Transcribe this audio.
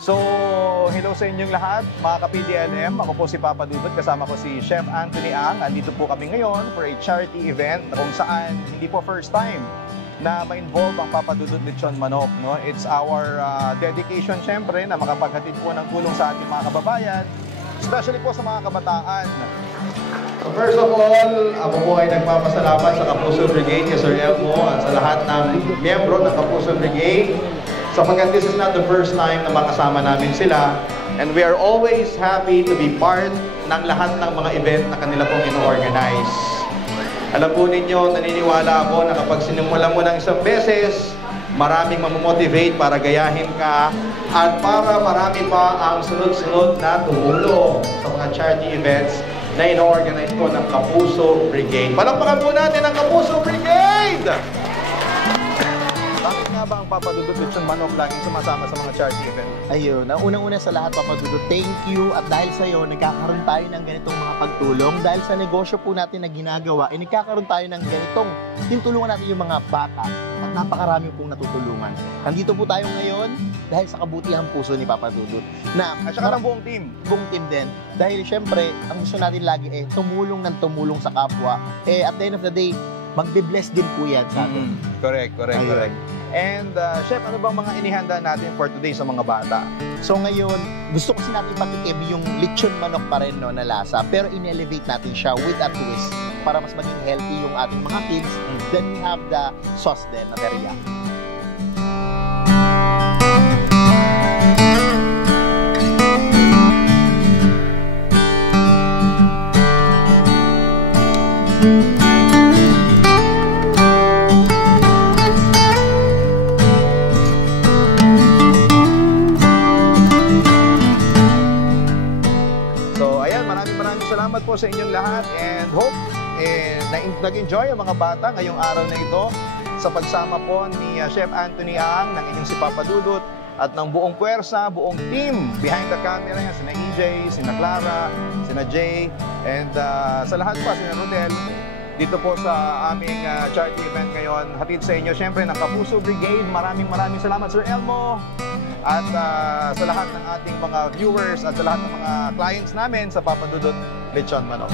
So, hello sa inyong lahat, mga ka-PDLM. Ako po si Papa Dudut, kasama ko si Chef Anthony Ang. Andito po kami ngayon for a charity event na kung saan hindi po first time na ma-involve ang Papa Dudut Lechon Manok. No? It's our dedication, syempre, na makapaghatid po ng tulong sa ating mga kababayan, especially po sa mga kabataan. So first of all, ako po ay nagpapasalamat sa Kapuso Brigade, Sir Elmo, at sa lahat ng miyembro ng Kapuso Brigade. Sapagkat this is not the first time na makasama namin sila, and we are always happy to be part ng lahat ng mga event na kanila pong ino-organize. Alam po ninyo, naniniwala ako na kapag sinimula mo ng isang beses, maraming mamomotivate para gayahin ka at para marami pa ang sunod-sunod na tumulong sa mga charity events na ino-organize po ng Kapuso Brigade. Palakpakan po natin ang Kapuso Brigade! Bakit nga ba ang Papa Dudut Lechon Manok laging sumasama sa mga charity event? Ayun, unang-una sa lahat, Papa Dudut, thank you. At dahil sa iyo, nagkakaroon tayo ng ganitong mga pagtulong. Dahil sa negosyo po natin na ginagawa, nagkakaroon tayo ng ganitong tinutulungan natin yung mga bata. At napakarami pong natutulungan. Nandito po tayo ngayon dahil sa kabutihang puso ni Papa Dudut. At saka ng buong team. Buong team din. Dahil syempre, ang gusto natin lagi tumulong ng tumulong sa kapwa. At the end of the day, magbe-bless din po yan sa atin. Correct. And Chef, ano bang mga inihanda natin for today sa mga bata? So ngayon, gusto kasi natin ipatikim yung lechon manok pa rin no, na lasa, pero in-elevate natin siya with a twist para mas maging healthy yung ating mga kids. Then we have the sauce din na teriyaki. Salamat po sa inyong lahat and hope nag-enjoy ang mga bata ngayong araw na ito sa pagsama po ni Chef Anthony Ang, ng inyong si Papa Dudut at ng buong puwersa, buong team behind the camera, sina EJ, sina Clara, sina Jay, and sa lahat pa, sina Rodel, dito po sa aming charity event ngayon. Hatid sa inyo syempre ng Kapuso Brigade. Maraming salamat, Sir Elmo. At sa lahat ng ating mga viewers at sa lahat ng mga clients namin sa Papa Dudut Lechon Manok.